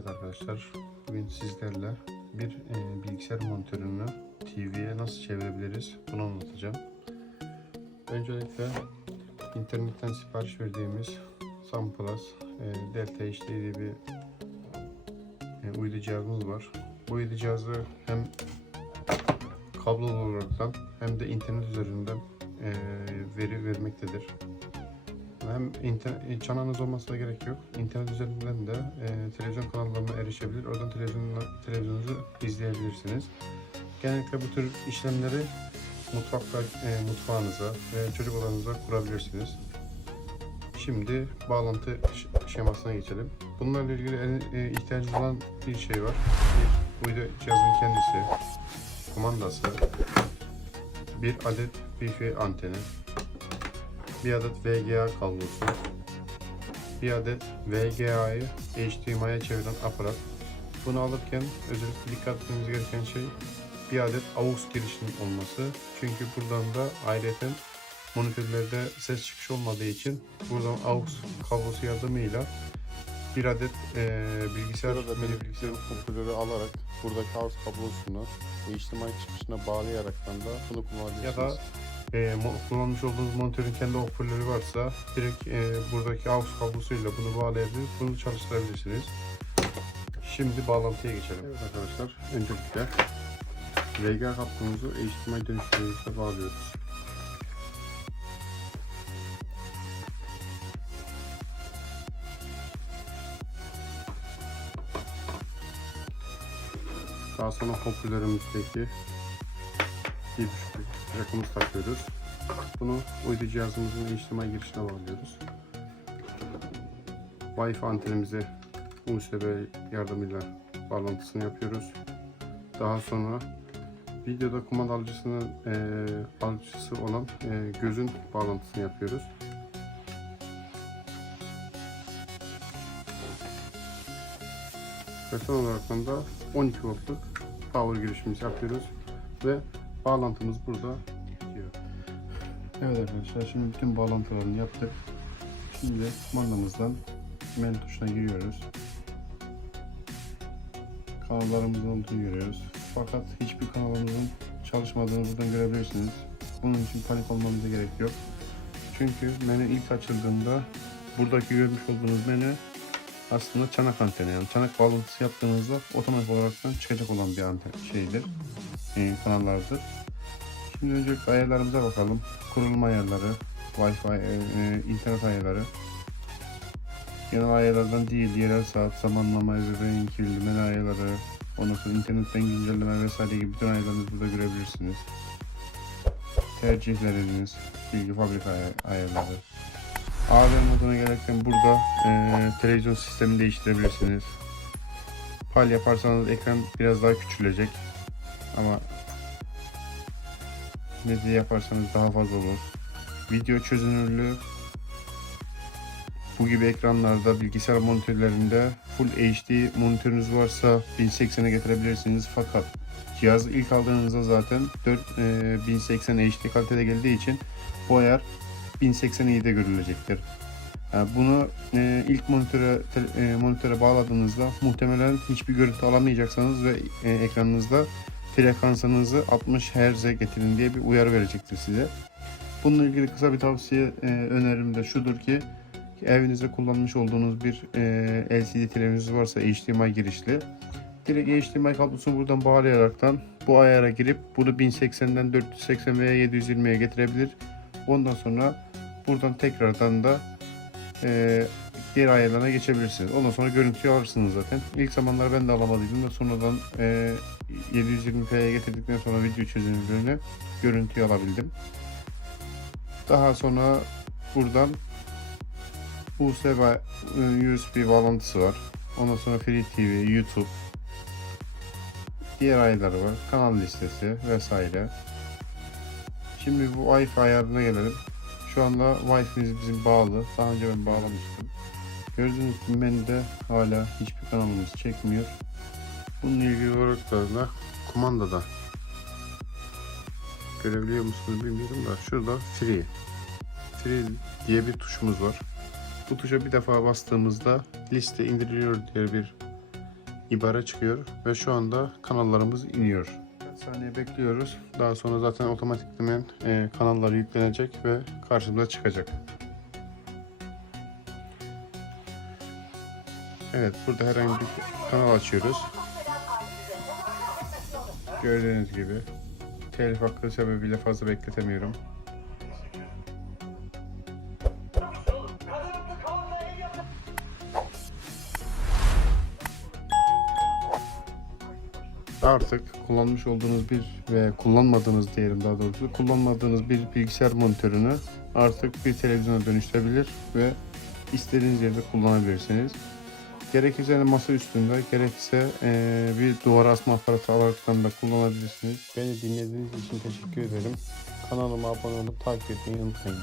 Evet arkadaşlar, bugün sizlerle bir e, bilgisayar monitörünü TV'ye nasıl çevirebiliriz bunu anlatacağım. Öncelikle internetten sipariş verdiğimiz SunPlus e, Delta HD diye bir e, uydu cihazımız var. Bu uydu cihazı hem kablolu olaraktan hem de internet üzerinden e, veri vermektedir. Hem internet, çanağınız olmasına gerek yok. İnternet üzerinden de e, televizyon kanallarına erişebilir. Oradan televizyon, televizyonunuzu izleyebilirsiniz. Genellikle bu tür işlemleri mutfakta, e, mutfağınıza ve çocuk odanıza kurabilirsiniz. Şimdi bağlantı şemasına geçelim. Bunlarla ilgili e, ihtiyacınız olan bir şey var. Bir uydu cihazın kendisi, kumandası, bir adet Wi-Fi anteni, bir adet VGA kablosu, bir adet VGA'yı HDMI'ye çeviren aparat. Bunu alırken özellikle dikkat etmemiz gereken şey bir adet AUX girişinin olması. Çünkü buradan da ayrıca monitörlerde ses çıkış olmadığı için buradan AUX kablosu yardımıyla bir adet eee bilgisayar Burada mini bir bilgisayarın hoparlörü alarak buradaki AUX kablosunu HDMI çıkışına bağlayaraktan da bunu kullanabilirsiniz. ya da e, kullanmış olduğunuz monitörün kendi hoparlörü varsa direkt e, buradaki AUX kablosuyla bunu bağlayabilir, bunu çalıştırabilirsiniz. Şimdi bağlantıya geçelim. Evet arkadaşlar, öncelikle VGA kablomuzu HDMI dönüştürücüye bağlıyoruz. Daha sonra hoparlörümüzdeki bir rakamımızı takıyoruz. Bunu uydu cihazımızın HDMI girişine bağlıyoruz. Wi-Fi antenimizi USB yardımıyla bağlantısını yapıyoruz. Daha sonra videoda kumanda alıcısının e, alıcısı olan e, gözün bağlantısını yapıyoruz. Ve son olarak da 12 voltluk power girişimizi yapıyoruz ve bağlantımız burada bitiyor. Evet arkadaşlar şimdi bütün bağlantılarını yaptık. Şimdi kumandamızdan menü tuşuna giriyoruz. Kanallarımızın olduğunu görüyoruz. Fakat hiçbir kanalımızın çalışmadığını buradan görebilirsiniz. Bunun için panik olmanıza gerek yok. Çünkü menü ilk açıldığında buradaki görmüş olduğunuz menü aslında çanak anteni yani çanak bağlantısı yaptığınızda otomatik olaraktan çıkacak olan bir anten şeydir. E, kanallardır. Şimdi öncelikle ayarlarımıza bakalım. Kurulum ayarları, Wi-Fi, e, e, internet ayarları. Genel ayarlardan değil, yerel saat, zamanlama, ebeveyn, kirleme ayarları, ondan sonra internetten güncelleme vesaire gibi bütün ayarlarınızı burada görebilirsiniz. Tercihleriniz, bilgi fabrika ay- ayarları. AV moduna gelirken burada e, televizyon sistemini değiştirebilirsiniz. PAL yaparsanız ekran biraz daha küçülecek. Ama ne diye yaparsanız daha fazla olur. Video çözünürlüğü bu gibi ekranlarda bilgisayar monitörlerinde Full HD monitörünüz varsa 1080'e getirebilirsiniz fakat cihazı ilk aldığınızda zaten 4 e, 1080 HD kalitede geldiği için bu ayar 1080'de görülecektir. Bunu e, ilk monitöre e, monitöre bağladığınızda muhtemelen hiçbir görüntü alamayacaksınız ve e, ekranınızda frekansınızı 60 Hz'e getirin diye bir uyarı verecektir size. Bununla ilgili kısa bir tavsiye önerim de şudur ki evinizde kullanmış olduğunuz bir LCD televizyonunuz varsa HDMI girişli direkt HDMI kablosunu buradan bağlayaraktan bu ayara girip bunu 1080'den 480 veya 720'ye getirebilir. Ondan sonra buradan tekrardan da e, diğer ayarlarına geçebilirsiniz. Ondan sonra görüntüyü alırsınız zaten. İlk zamanlar ben de alamadıydım da sonradan e, 720p'ye getirdikten sonra video çözünürlüğünü görüntüyü alabildim. Daha sonra buradan USB, e, USB bağlantısı var. Ondan sonra Free TV, YouTube, diğer ayarları var. Kanal listesi vesaire. Şimdi bu Wi-Fi ayarına gelelim. Şu anda Wi-Fi'miz bizim bağlı. Daha önce ben bağlamıştım. Gördüğünüz gibi menüde hala hiçbir kanalımız çekmiyor. Bununla ilgili olarak da kumandada görebiliyor musunuz bilmiyorum da şurada free free diye bir tuşumuz var. Bu tuşa bir defa bastığımızda liste indiriliyor diye bir ibare çıkıyor ve şu anda kanallarımız iniyor. Saniye bekliyoruz. Daha sonra zaten otomatikman e, kanallar yüklenecek ve karşımıza çıkacak. Evet burada herhangi bir kanal açıyoruz. Gördüğünüz gibi telif hakkı sebebiyle fazla bekletemiyorum. Artık kullanmış olduğunuz bir ve kullanmadığınız diyelim daha doğrusu kullanmadığınız bir bilgisayar monitörünü artık bir televizyona dönüştürebilir ve istediğiniz yerde kullanabilirsiniz. Gerekirse yani masa üstünde, gerekirse eee, bir duvara asma aparatı alaraktan da kullanabilirsiniz. Beni dinlediğiniz için teşekkür ederim. Kanalıma abone olup takip etmeyi unutmayın.